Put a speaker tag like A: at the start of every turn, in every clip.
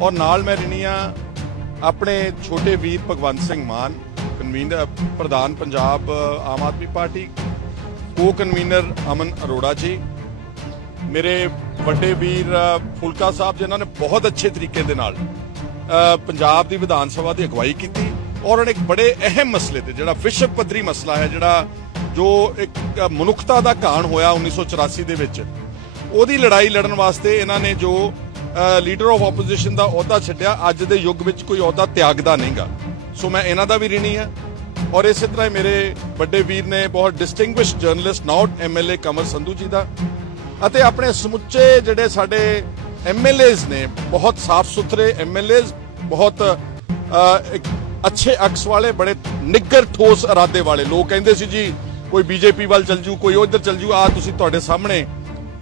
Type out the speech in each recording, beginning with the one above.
A: ਔਰ ਨਾਲ ਮੈਂ ਰਿਣੀ ਆ ਆਪਣੇ ਛੋਟੇ ਵੀਰ ਭਗਵੰਤ ਸਿੰਘ ਮਾਨ ਕਨਵੀਨਰ ਪ੍ਰਧਾਨ Punjab Aam Aadmi party co convener Aman Arora ji. ਮੇਰੇ ਵੱਡੇ ਵੀਰ ਫੁਲਕਾ ਸਾਹਿਬ ਜਿਨ੍ਹਾਂ ਨੇ ਬਹੁਤ ਅੱਛੇ ਤਰੀਕੇ ਦੇ ਨਾਲ ਪੰਜਾਬ ਦੀ ਵਿਧਾਨ ਸਭਾ ਦੀ ਅਗਵਾਈ ਕੀਤੀ ਔਰ ਉਹਨੇ ਇੱਕ ਬੜੇ ਅਹਿਮ ਮਸਲੇ ਤੇ ਜਿਹੜਾ ਵਿਸ਼ਵ ਪੱਧਰੀ ਮਸਲਾ ਹੈ, ਜਿਹੜਾ ਜੋ ਇੱਕ ਮਨੁੱਖਤਾ ਦਾ ਘਾਣ ਹੋਇਆ 1984 ਦੇ ਵਿੱਚ, ਉਹਦੀ ਲੜਾਈ ਲੜਨ ਵਾਸਤੇ ਇਹਨਾਂ ਨੇ ਜੋ ਲੀਡਰ ਆਫ ਆਪੋਜੀਸ਼ਨ ਦਾ ਅਹੁਦਾ ਛੱਡਿਆ। ਅੱਜ ਦੇ ਯੁੱਗ ਵਿੱਚ ਕੋਈ ਅਹੁਦਾ ਤਿਆਗਦਾ ਨਹੀਂਗਾ। ਸੋ ਮੈਂ ਇਹਨਾਂ ਦਾ ਵੀ ਰਿਣੀ ਹਾਂ। ਔਰ ਇਸੇ ਤਰ੍ਹਾਂ ਹੀ ਮੇਰੇ ਵੱਡੇ ਵੀਰ ਨੇ ਬਹੁਤ distinguished journalist not MLA Kamar Sandhu ji ਦਾ। ਅਤੇ ਆਪਣੇ ਸਮੁੱਚੇ ਜਿਹੜੇ ਸਾਡੇ ਐਮਐਲਏਜ਼ ਨੇ ਬਹੁਤ ਸਾਫ਼ ਸੁਥਰੇ ਐਮਐਲਏਜ਼ ਬਹੁਤ ਅ, ਇੱਕ ਅੱਛੇ ਅਕਸ ਵਾਲੇ ਬੜੇ ਨਿੱਗਰ ਠੋਸ ਇਰਾਦੇ ਵਾਲੇ। ਲੋਕ ਕਹਿੰਦੇ ਸੀ ਜੀ ਕੋਈ ਬੀਜੇਪੀ ਵੱਲ ਚੱਲ ਜੂ ਕੋਈ ਉਧਰ ਚੱਲ ਜੂ ਆ ਤੁਸੀਂ ਤੁਹਾਡੇ ਸਾਹਮਣੇ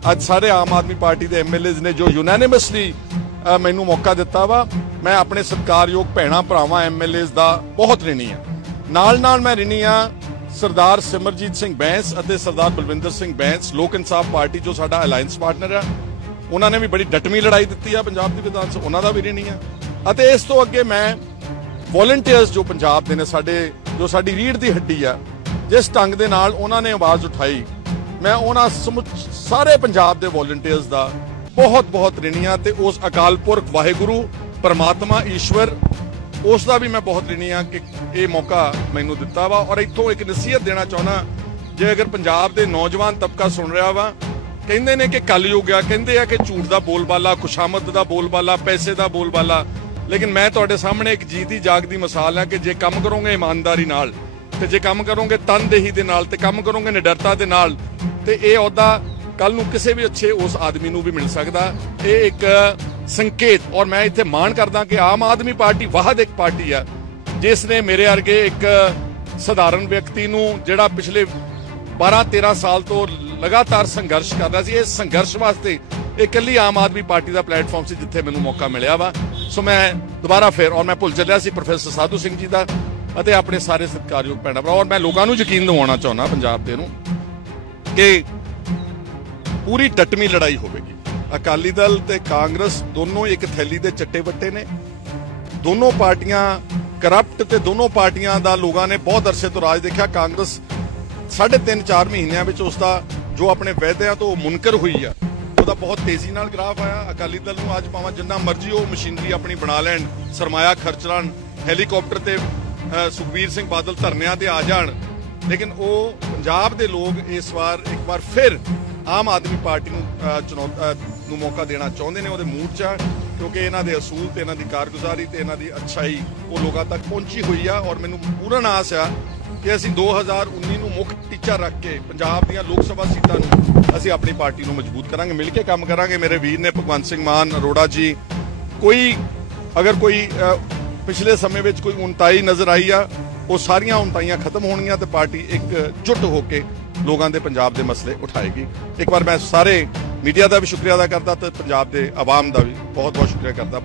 A: ਅੱਜ ਸਾਰੇ ਆਮ ਆਦਮੀ ਪਾਰਟੀ ਦੇ ਐਮਐਲਏਜ਼ ਨੇ ਜੋ ਯੂਨੈਨਿਮਸਲੀ ਮੈਨੂੰ ਮੌਕਾ ਦਿੱਤਾ ਵਾ। ਮੈਂ ਆਪਣੇ ਸਤਿਕਾਰਯੋਗ ਭੈਣਾ ਭਰਾਵਾਂ ਐਮਐਲਏਜ਼ ਦਾ ਬਹੁਤ ਰਿਣੀ ਆ ਨਾਲ ਨਾਲ ਮੈਂ ਰਿਣੀ ਆ ਸਰਦਾਰ ਸਿਮਰਜੀਤ ਸਿੰਘ ਬੈਂਸ ਅਤੇ ਸਰਦਾਰ ਬਲਵਿੰਦਰ ਸਿੰਘ ਬੈਂਸ, ਲੋਕ ਇਨਸਾਫ ਪਾਰਟੀ ਜੋ ਸਾਡਾ ਅਲਾਈਅੰਸ ਪਾਰਟਨਰ ਆ। ਉਹਨਾਂ ਨੇ ਵੀ ਬੜੀ ਡਟਵੀਂ ਲੜਾਈ ਦਿੱਤੀ ਆ ਪੰਜਾਬ ਦੀ ਵਿਧਾਨ ਸਭਾ, ਉਹਨਾਂ ਦਾ ਵੀ ਰਿਣੀ ਆ ਅਤੇ ਇਸ ਤੋਂ ਅੱਗੇ ਮੈਂ ਵੋਲੰਟੀਅਰਸ ਜੋ ਪੰਜਾਬ ਦੇ ਨੇ ਸਾਡੇ, ਜੋ ਸਾਡੀ ਰੀੜ ਦੀ ਹੱਡੀ ਆ, ਜਿਸ ਢੰਗ ਦੇ ਨਾਲ ਉਹਨਾਂ ਨੇ ਆਵਾਜ਼ ਉਠਾਈ ਮੈਂ ਉਹਨਾਂ ਸਮੁੱਚ ਸਾਰੇ ਪੰਜਾਬ ਦੇ ਵੋਲੰਟੀਅਰਸ ਦਾ ਬਹੁਤ ਬਹੁਤ ਰਿਣੀ ਆ ਤੇ ਉਸ ਅਕਾਲ ਪੁਰਖ ਵਾਹਿਗੁਰੂ, ਪਰਮਾਤਮਾ, ਈਸ਼ਵਰ, ਉਸ ਦਾ ਵੀ ਮੈਂ ਬਹੁਤ ਰਿਣੀ ਆ ਕਿ ਇਹ ਮੌਕਾ ਮੈਨੂੰ ਦਿੱਤਾ ਵਾ ਔਰ ਇੱਥੋਂ ਇੱਕ ਨਸੀਹਤ ਦੇਣਾ ਚਾਹੁੰਦਾ ਜੇ ਅਗਰ ਪੰਜਾਬ ਦੇ ਨੌਜਵਾਨ ਤਬਕਾ ਸੁਣ ਰਿਹਾ ਵਾ, ਕਹਿੰਦੇ ਨੇ ਕਿ ਕਲਯੁਗ ਆ, ਕਹਿੰਦੇ ਆ ਕਿ ਝੂਠ ਦਾ ਬੋਲਬਾਲਾ, ਖੁਸ਼ਾਮਦ ਦਾ ਬੋਲਬਾਲਾ, ਪੈਸੇ ਦਾ ਬੋਲਬਾਲਾ, ਲੇਕਿਨ ਮੈਂ ਤੁਹਾਡੇ ਸਾਹਮਣੇ ਇੱਕ ਜੀਤੀ ਜਾਗਦੀ ਮਿਸਾਲ ਹੈ ਕਿ ਜੇ ਕੰਮ ਕਰੋਗੇ ਇਮਾਨਦਾਰੀ ਨਾਲ ਤੇ ਜੇ ਕੰਮ ਕਰੋਗੇ ਤਨਦੇਹੀ ਦੇ ਨਾਲ ਤੇ ਕੰਮ ਕਰੋਗੇ ਨਿਡਰਤਾ ਦੇ ਨਾਲ ਤੇ ਇਹ ਅਹੁਦਾ ਕੱਲ ਨੂੰ ਕਿਸੇ ਵੀ ਅੱਛੇ ਉਸ ਆਦਮੀ ਨੂੰ ਵੀ ਮਿਲ ਸਕਦਾ। ਇਹ ਇੱਕ ਸੰਕੇਤ ਔਰ ਮੈਂ ਇੱਥੇ ਮਾਣ ਕਰਦਾ ਕਿ ਆਮ ਆਦਮੀ ਪਾਰਟੀ ਵਾਹਦ ਇੱਕ ਪਾਰਟੀ ਆ, ਜਿਸ ਨੇ ਮੇਰੇ ਵਰਗੇ ਇੱਕ ਸਧਾਰਨ ਵਿਅਕਤੀ ਨੂੰ ਜਿਹੜਾ ਪਿਛਲੇ 12 13 ਸਾਲ ਤੋਂ ਲਗਾਤਾਰ ਸੰਘਰਸ਼ ਕਰ ਰਿਹਾ ਸੀ, ਇਹ ਸੰਘਰਸ਼ ਵਾਸਤੇ ਇਹ ਇਕੱਲੀ ਆਮ ਆਦਮੀ ਪਾਰਟੀ ਦਾ ਪਲੇਟਫਾਰਮ ਸੀ ਜਿੱਥੇ ਮੈਨੂੰ ਮੌਕਾ ਮਿਲਿਆ ਵਾ। ਸੋ ਮੈਂ ਦੁਬਾਰਾ ਫੇਰ ਔਰ ਮੈਂ ਭੁੱਲ ਚੱਲਿਆ ਸੀ ਪ੍ਰੋਫੈਸਰ ਸਾਧੂ ਸਿੰਘ ਜੀ ਦਾ ਅਤੇ ਆਪਣੇ ਸਾਰੇ ਸਤਿਕਾਰਯੋਗ ਭੈਣਾਂ ਭਰਾ ਔਰ ਮੈਂ ਲੋਕਾਂ ਨੂੰ ਯਕੀਨ ਦਿਵਾਉਣਾ ਚਾਹੁੰਦਾ ਪੰਜਾਬ ਦੇ ਨੂੰ ਕਿ ਪੂਰੀ ਡਟਵੀਂ ਲੜਾਈ ਹੋਵੇਗੀ। ਅਕਾਲੀ ਦਲ ਤੇ ਕਾਂਗਰਸ ਦੋਨੋਂ ਇੱਕ ਥੈਲੀ ਦੇ ਚੱਟੇ ਵੱਟੇ ਨੇ। ਦੋਨੋਂ ਪਾਰਟੀਆਂ ਕਰਪਟ ਤੇ ਦੋਨੋਂ ਪਾਰਟੀਆਂ ਦਾ ਲੋਕਾਂ ਨੇ ਬਹੁਤ ਅਰਸੇ ਤੋਂ ਰਾਜ ਦੇਖਿਆ। ਕਾਂਗਰਸ ਸਾਢੇ 3 4 ਮਹੀਨਿਆਂ ਵਿੱਚ ਉਸ ਦਾ ਜੋ ਆਪਣੇ ਵਾਅਦਿਆਂ ਤੋਂ ਮੁਨਕਰ ਹੋਈ ਆ, ਉਹਦਾ ਬਹੁਤ ਤੇਜ਼ੀ ਨਾਲ ਗ੍ਰਾਫ ਆਇਆ। ਅਕਾਲੀ ਦਲ ਨੂੰ ਅੱਜ ਭਾਵੇਂ ਜਿੰਨਾ ਮਰਜ਼ੀ ਉਹ ਮਸ਼ੀਨਰੀ ਆਪਣੀ ਬਣਾ ਲੈਣ, ਸਰਮਾਇਆ ਖਰਚ ਲੈਣ, ਹੈਲੀਕਾਪਟਰ ਤੇ ਸੁਖਬੀਰ ਸਿੰਘ ਬਾਦਲ ਧਰਨਿਆਂ ਤੇ ਆ ਜਾਣ ਲੇਕਿਨ ਉਹ ਪੰਜਾਬ ਦੇ ਲੋਕ ਇਸ ਵਾਰ ਇੱਕ ਵਾਰ ਫਿਰ ਆਮ ਆਦਮੀ ਪਾਰਟੀ ਨੂੰ ਅ, ਚੁਣੌ ਨੂੰ ਮੌਕਾ ਦੇਣਾ ਚਾਹੁੰਦੇ ਨੇ ਉਹਦੇ ਮੂਡ 'ਚ ਕਿਉਂਕਿ ਇਹਨਾਂ ਦੇ ਅਸੂਲ ਤੇ ਇਹਨਾਂ ਦੀ ਕਾਰਗੁਜ਼ਾਰੀ ਤੇ ਇਹਨਾਂ ਦੀ ਅੱਛਾਈ ਉਹ ਲੋਕਾਂ ਤੱਕ ਪਹੁੰਚੀ ਹੋਈ ਆ ਔਰ ਮੈਨੂੰ ਪੂਰਨ ਆਸ ਆ ਕਿ ਅਸੀਂ 2019 ਨੂੰ ਮੁੱਖ ਟੀਚਾ ਰੱਖ ਕੇ ਪੰਜਾਬ ਦੀਆਂ ਲੋਕ ਸਭਾ ਸੀਟਾਂ ਨੂੰ ਅਸੀਂ ਆਪਣੀ ਪਾਰਟੀ ਨੂੰ ਮਜ਼ਬੂਤ ਕਰਾਂਗੇ ਮਿਲ ਕੇ ਕੰਮ ਕਰਾਂਗੇ। ਮੇਰੇ ਵੀਰ ਨੇ ਭਗਵੰਤ ਸਿੰਘ ਮਾਨ ਅਰੋੜਾ ਜੀ ਕੋਈ ਅਗਰ ਕੋਈ ਪਿਛਲੇ ਸਮੇਂ ਵਿੱਚ ਕੋਈ ਉਨਤਾਈ ਨਜ਼ਰ ਆਈ ਆ ਉਹ ਸਾਰੀਆਂ ਉਨਤਾਈਆਂ ਖਤਮ ਹੋਣਗੀਆਂ ਤੇ ਪਾਰਟੀ ਇੱਕ ਜੁੱਟ ਹੋ ਕੇ ਲੋਕਾਂ ਦੇ ਪੰਜਾਬ ਦੇ ਮਸਲੇ ਉਠਾਏਗੀ। ਇੱਕ ਵਾਰ ਮੈਂ ਸਾਰੇ ਮੀਡੀਆ ਦਾ ਵੀ ਸ਼ੁਕਰੀਆ ਅਦਾ ਕਰਦਾ ਤੇ ਪੰਜਾਬ ਦੇ ਆਵਾਮ ਦਾ ਵੀ ਬਹੁਤ ਬਹੁਤ ਸ਼ੁਕਰੀਆ ਕਰਦਾ।